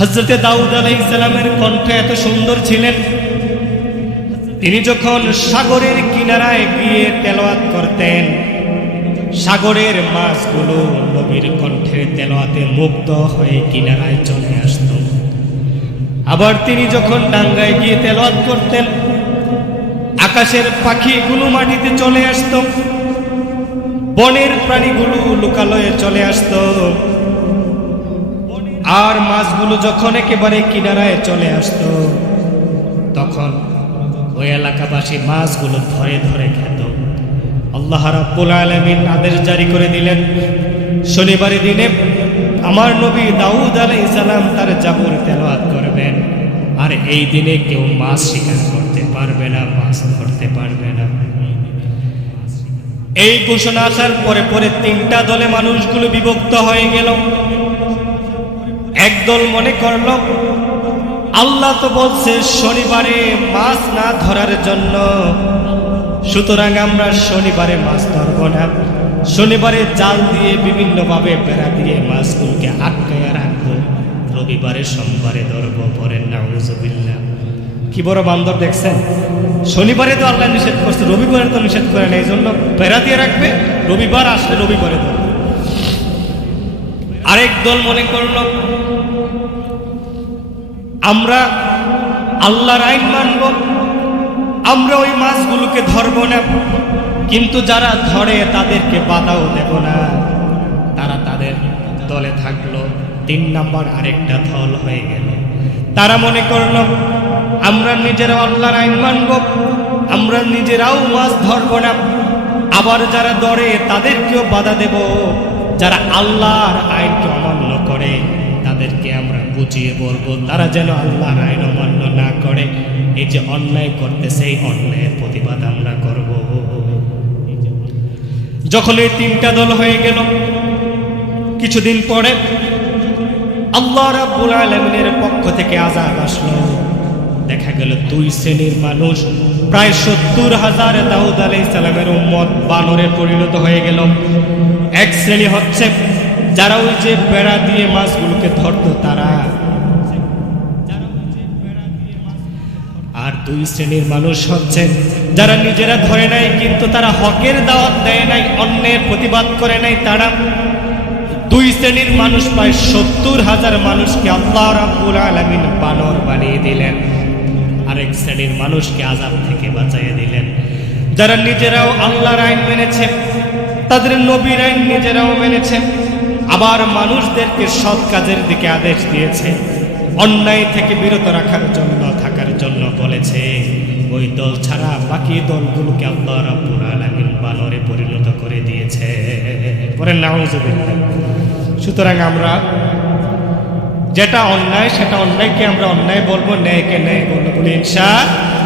হযরতে দাউদ আলাইহিস সালামের কণ্ঠ এত সুন্দর ছিলেন, তিনি যখন সাগরের কিনারায় গিয়ে তেলাওয়াত করতেন, সাগরের মাছগুলো নবীর কণ্ঠের তেলাওয়াতে মুগ্ধ হয়ে কিনারায় চলে আসত। আবার তিনি যখন ডাঙ্গায় গিয়ে তেলাওয়াত করতেন, আকাশের পাখিগুলো মাটিতে চলে আসত, বনের প্রাণীগুলো লোকালয়ে চলে আসত। আর মাছগুলো যখন একেবারে কিনারায় চলে আসত, তখন ওই এলাকাবাসী মাছগুলো ধরে ধরে খেত। আল্লাহ রাব্বুল আলামিন আদেশ জারি করে দিলেন, শনিবারের দিনে আমার নবী দাউদ আলাইহিস সালাম তার জাবুর তেলাওয়াত করবেন, আর এই দিনে কেউ মাছ শিকার করতে পারবে না, মাছ ধরতে পারবে না। এই ঘোষণা আসার পরে পরে তিনটা দলে মানুষগুলো বিভক্ত হয়ে গেল। একদল মনে করল, আল্লাহ তো বলছে শনিবারে মাছ না ধরার জন্য, সুতরাং আমরা শনিবারে মাছ ধরব না, শনিবারে জাল দিয়ে বিভিন্নভাবে বেড়া দিয়ে মাছগুলোকে আটকায়া রাখবো, রবিবারে সোমবারে ধরব। পরেন নাউযুবিল্লাহ। কি বড় বান্দর দেখছেন! শনিবারে তো আল্লাহ নিষেধ করছে, রবিবারে তো নিষেধ করে না, এই জন্য বেড়া দিয়ে রাখবে, রবিবার আসলে রবিবারে ধরবে। আরেক দল মনে করল, আমরা আল্লাহর আইন মানব, আমরা ওই মাছগুলোকে ধরব না, কিন্তু যারা ধরে তাদেরকে বাধাও দেব না। তারা তাদের দলে থাকলো। 3 নম্বর আরেকটা দল হয়ে গেল। তারা মনে করল, আমরা নিজেরাও আল্লাহর আইন মানব, আমরা নিজেরাও মাছ ধরব না, আবার যারা ধরে তাদেরকেও বাধা দেব। যারা আল্লাহর আইনকে অমান্য করে তাদেরকে আমরা বুঝিয়ে বলবো তারা যেন আল্লাহর আইন অমান্য না করে। এই যে অন্যায় করতেছে, এই অন্যায়ের প্রতিবাদ আমরা করব। যখন এই 3টা দল হয়ে গেল, কিছুদিন পরে আল্লাহ রাব্বুল আলামিনের পক্ষ থেকে আযাব আসলো। দেখা গেল 2 শ্রেণীর মানুষ, প্রায় 70,000 দাউদ আলাইহিস সালামের উম্মত বানরে পরিণত হয়ে গেল। এক শ্রেণী হচ্ছে যারা ওই যে বেড়া দিয়ে মাছগুলোকে ধরতো তারা, আর 2 শ্রেণীর মানুষ হচ্ছে যারা নিজেরা ধরে নাই কিন্তু তারা হকের দাওয়াত দেয় নাই, অন্যের প্রতিবাদ করে নাই। তারা 2 শ্রেণীর মানুষ, প্রায় 70,000 মানুষকে আল্লাহ রাব্বুল আলামিন বানর বানিয়ে দিলেন। আরেক শ্রেণীর মানুষকে আযাব থেকে বাঁচিয়ে দিলেন, যারা নিজেরাও আল্লাহর আইন মেনেছে, তাদের নবীর আইন নিজেরাও মেনেছে, আবার মানুষদেরকে সৎ কাজের দিকে আদেশ দিয়েছে, অন্যায় থেকে বিরত রাখার জন্য থাকার জন্য বলেছে। ওই দল ছাড়া বাকি দলগুলোকে আল্লাহ রাব্বুল আলামিন বানরে পরিণত করে দিয়েছে। পরে নাউযুবিল্লাহ। সুতরাং আমরা যেটা অন্যায় সেটা অন্যায়কে আমরা অন্যায় বলবো, ন্যায়কে ন্যায় বলবো, বলি ইনশাআল্লাহ।